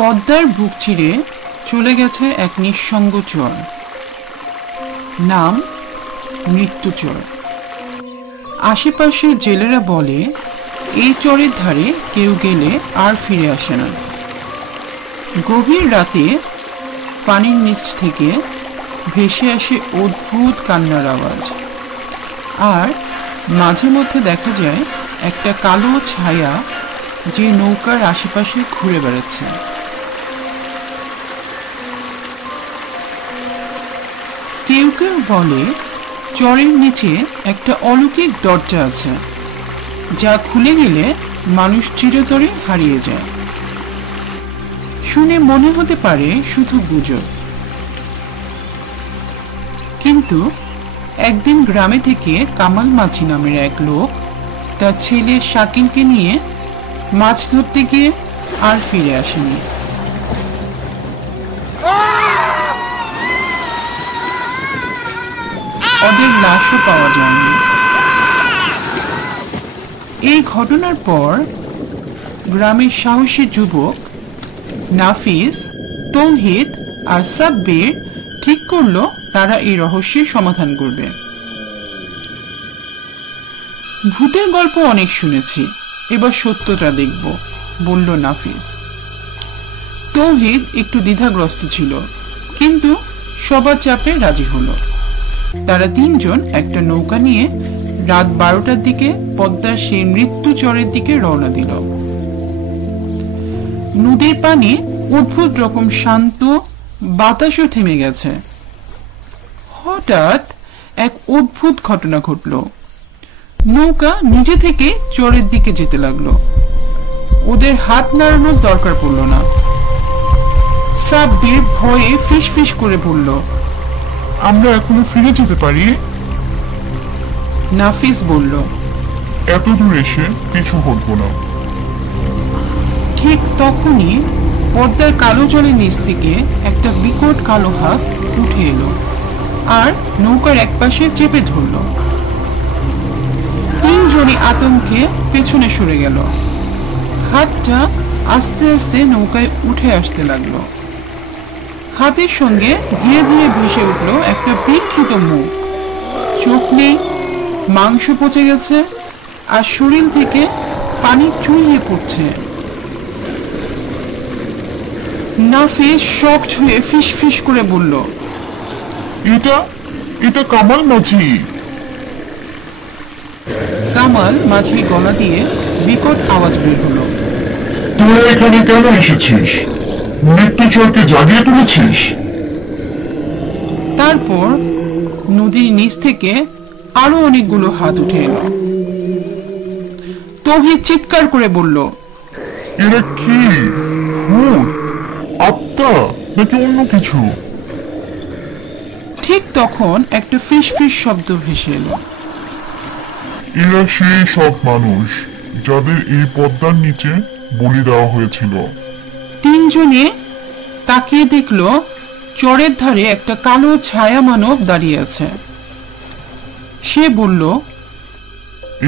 পদ্মার বুক চিরে চলে গেছে এক নিঃসঙ্গ চর, নাম মৃত্যুচর। আশেপাশের জেলেরা বলে এই চরের ধারে কেউ গেলে আর ফিরে আসে না। গভীর রাতে পানির নিচ থেকে ভেসে আসে অদ্ভুত কান্নার আওয়াজ, আর মাঝে মধ্যে দেখা যায় একটা কালো ছায়া যে নৌকার আশেপাশে ঘুরে বেড়াচ্ছে। কেউ কেউ বলে চরের নিচে একটা অলৌকিক দরজা আছে, যা খুলে গেলে মানুষ চিরতরে হারিয়ে যায়। শুনে মনে হতে পারে শুধু গুজব, কিন্তু একদিন গ্রামে থেকে কামাল মাঝি নামের এক লোক তার ছেলে শাকিলকে নিয়ে মাছ ধরতে গিয়ে আর ফিরে আসেনি। ওদের লাশও পাওয়া যায়নি। এই ঘটনার পর গ্রামের সাহসী যুবক নাফিস, তৌহিদ আর সাব্বির ঠিক করলো তারা এই রহস্যের সমাধান করবে। ভূতের গল্প অনেক শুনেছি, এবার সত্যটা দেখব, বলল নাফিস। তৌহিদ একটু দ্বিধাগ্রস্ত ছিল, কিন্তু সবার চাপে রাজি হলো। তারা তিনজন একটা নৌকা নিয়ে রাত 12টার দিকে পদ্মার সেই মৃত্যু চরের দিকে রওনা দিল। নদীর পানি অদ্ভুত রকম শান্ত, বাতাসও থেমে গেছে। হঠাৎ এক অদ্ভুত ঘটনা ঘটল। নৌকা নিজে থেকে চরের দিকে যেতে লাগলো। ওদের হাত নাড়ানোর দরকার পড়ল না। সাব্বির ভয়ে ফিস ফিস করে বলল, আমরা এখনো ফিরে যেতে পারি? নাফিস বলল, এত দূর এসে কিছু হতো না। ঠিক তখনই পদ্মার কালো জলের নিচ থেকে একটা বিকট কালো হাত উঠে এলো আর নৌকার একপাশে চেপে ধরল। তিনজনই আতঙ্কে পেছনে সরে গেল। হাতটা আস্তে আস্তে নৌকায় উঠে আসতে লাগলো। হাতের সঙ্গে ধীরে ধীরে ভেসে উঠলো একটা বিকৃত মুখ। চোখ নেই, মাংস পচে গেছে, আর শরীর থেকে পানি চুইয়ে পড়ছে। নাফিস শক ছুঁয়ে ফিস ফিস করে বলল, এটা কামাল মাঝি। কামাল মাঝির গলা দিয়ে বিকট আওয়াজ বের হলো, তোরা এখানে কেন এসেছিস? মৃত্যুচরকে জাগিয়ে তুলেছিস? তারপর নদীর নিচ থেকে আরো অনেকগুলো হাত উঠে এলো। তৌহিদ চিৎকার করে বলল, এরা কি? ভূত, আত্মা নাকি অন্য কিছু? ঠিক তখন একটা ফিস ফিস শব্দ ভেসে এলো। এরা সেই সব মানুষ যাদের এই পদ্মার নিচে বলি দেওয়া হয়েছিল। তিনজনে তাকিয়ে দেখলো চরের ধারে একটা কালো ছায়া মানব দাঁড়িয়ে আছে। সে বলল,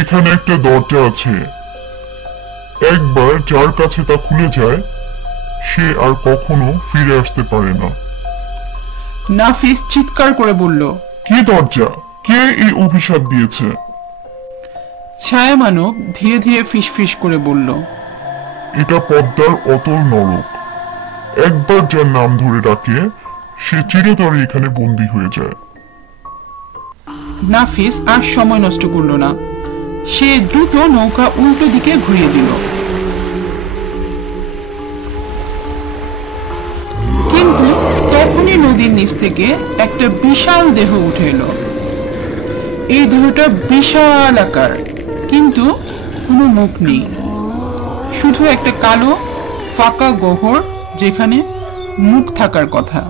এখানে একটা দরজা আছে, একবার যার কাছে তা খুলে যায় সে আর কখনো ফিরে আসতে পারে না। নাফিস চিৎকার করে বলল, কি দরজা? কে এই অভিশাপ দিয়েছে? ছায়া মানব ধীরে ধীরে ফিস ফিস করে বলল, এটা পদ্মার অতল নরক। একবার যার নাম ধরে ডাকে সে চিরতরে এখানে বন্দী হয়ে যায়। নাফিস আর সময় নষ্ট করলো না। সে দ্রুত নৌকা উল্টো দিকে ঘুরিয়ে দিল। কিন্তু তখনই নদীর নিচ থেকে একটা বিশাল দেহ উঠে এলো। এই দেহটা বিশাল আকার, কিন্তু কোনো মুখ নেই, শুধু একটা কালো ফাঁকা গহ্বর যেখানে মুখ থাকার কথা।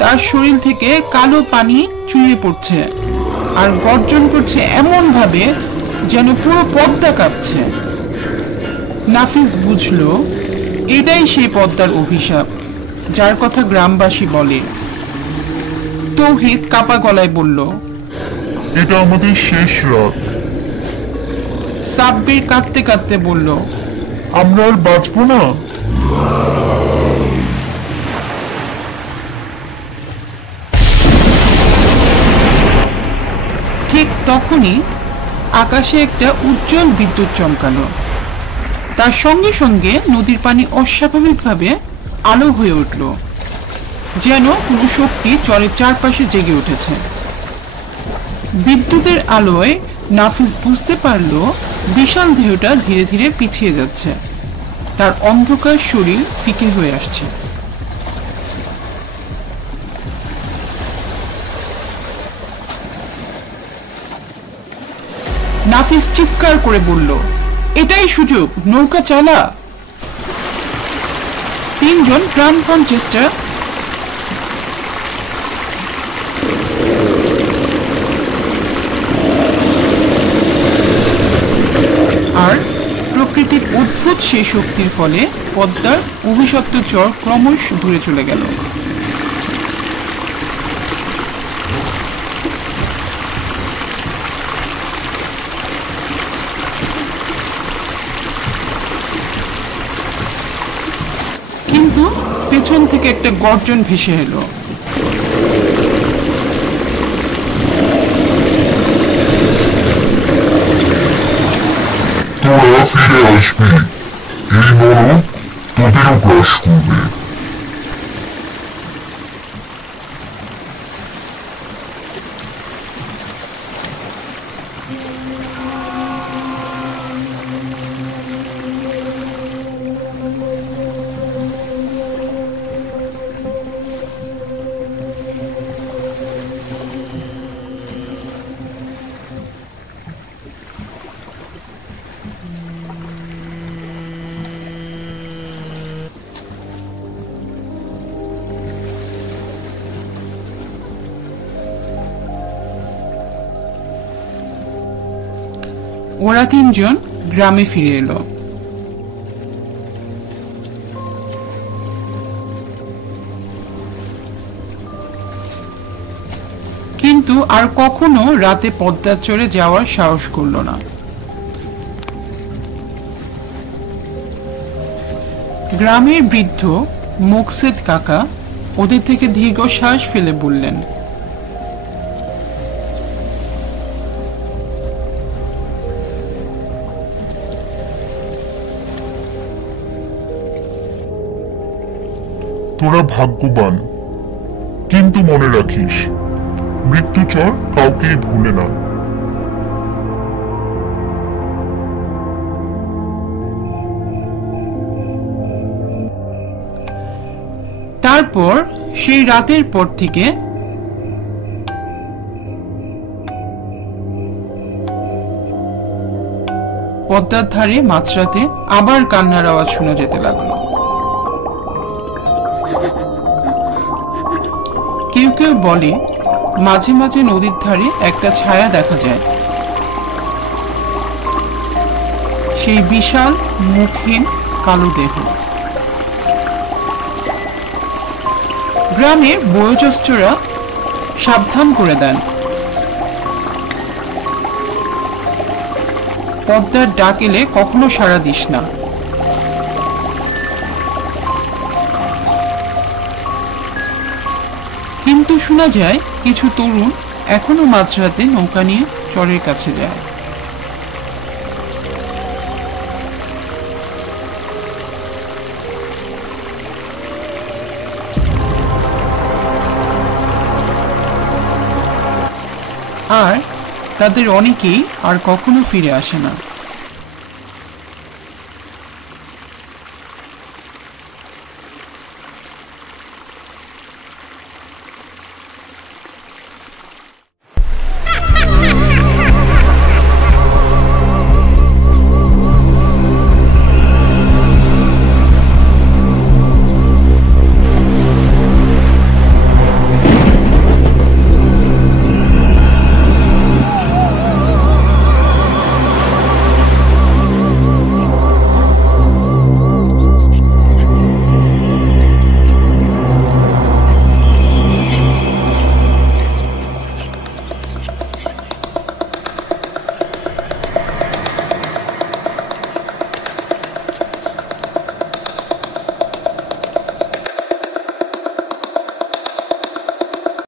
তার শরীর থেকে কালো পানি চুইয়ে পড়ছে আর গর্জন করছে এমন ভাবে যেন পুরো পদ্মা কাঁপছে। নাফিস বুঝলো এটাই সেই পদ্মার অভিশাপ যার কথা গ্রামবাসী বলে। তৌহিদ কাপা গলায় বলল, এটা আমাদের শেষ রাত। সাব্বির কাঁদতে কাঁদতে বলল, আমরা আর বাঁচবো না। ঠিক তখনই আকাশে একটা উজ্জ্বল বিদ্যুৎ চমকালো। তার সঙ্গে সঙ্গে নদীর পানি অস্বাভাবিকভাবে আলো হয়ে উঠল, যেন কোনো শক্তি চরের চারপাশে জেগে উঠেছে। বিদ্যুতের আলোয় নাফিস বুঝতে পারল বিশাল দেহটা ধীরে ধীরে পিছিয়ে যাচ্ছে, তার অন্ধকার শরীর ফিকে হয়ে আসছে। নাফিস চিৎকার করে বলল, এটাই সুযোগ, নৌকা চালা। তিনজন প্রাণপণ চেষ্টা আর প্রকৃতির অদ্ভুত সেই শক্তির ফলে পদ্মার অভিশপ্ত চর ক্রমশ দূরে চলে গেল। কিন্তু পেছন থেকে একটা গর্জন ভেসে এলো। তোরা ফিরে আসবি, এই নরক তোদেরও গ্রাস করবে। ওরা তিনজন গ্রামে ফিরে এলো। কিন্তু আর কখনো রাতে পদ্মার চরে যাওয়ার সাহস করল না। গ্রামের বৃদ্ধ মোকসেদ কাকা ওদের থেকে দীর্ঘশ্বাস ফেলে বললেন, তোরা ভাগ্যবান, কিন্তু মনে রাখিস, মৃত্যুচর কাউকেই ভুলে না। তারপর সেই রাতের পর থেকে পদ্মার ধারে মাঝরাতে আবার কান্নার আওয়াজ শোনা যেতে লাগলো। কেউ কেউ বলে মাঝে মাঝে নদীর ধারে একটা ছায়া দেখা যায়, সেই বিশাল মুখহীন কালো দেহ। গ্রামের বয়োজ্যেষ্ঠরা সাবধান করে দেন, পদ্মার ডাক এলে কখনো সাড়া দিস না। কিন্তু শোনা যায় কিছু তরুণ এখনো মাঝরাতে নৌকা নিয়ে চরের কাছে যায়। আর তাদের অনেকেই আর কখনো ফিরে আসে না।